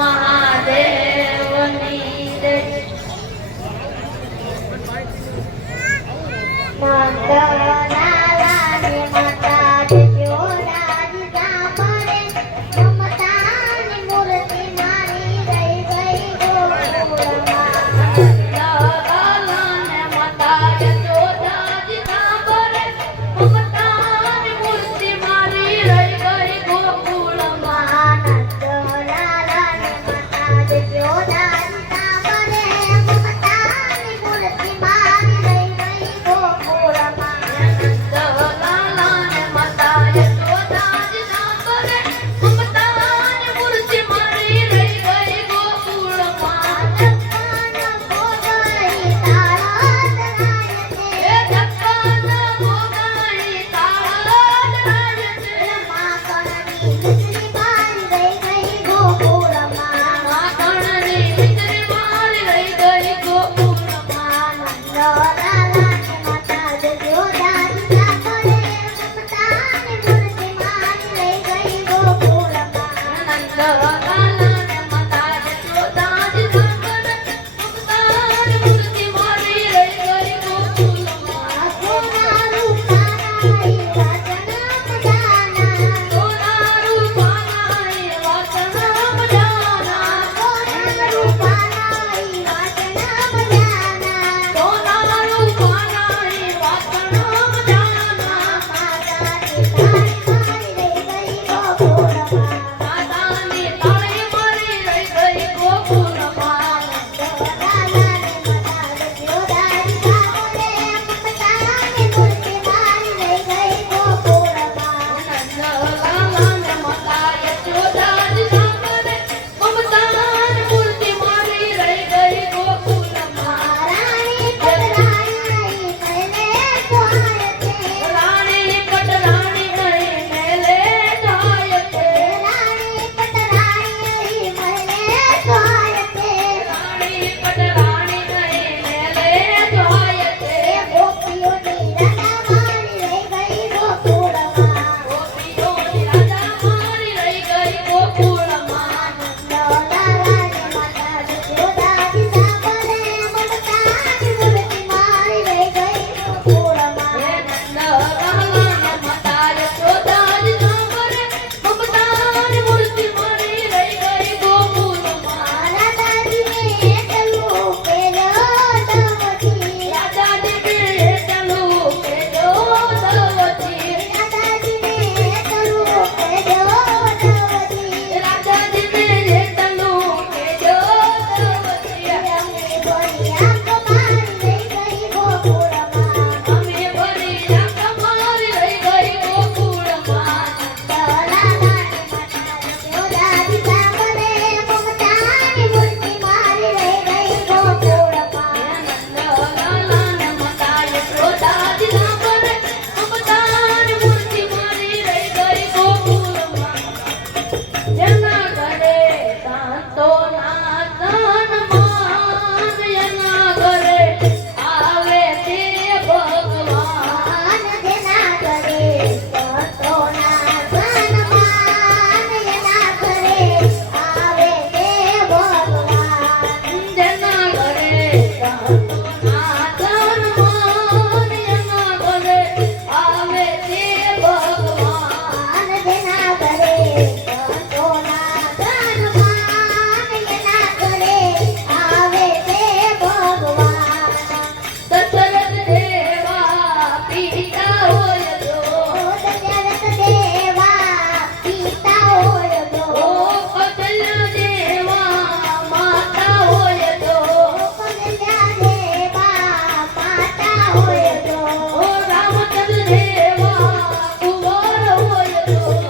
우아한 Oh,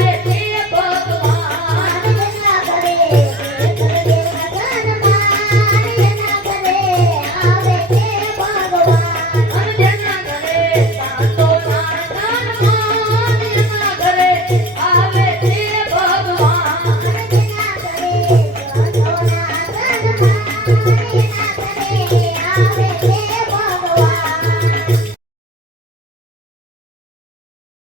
it.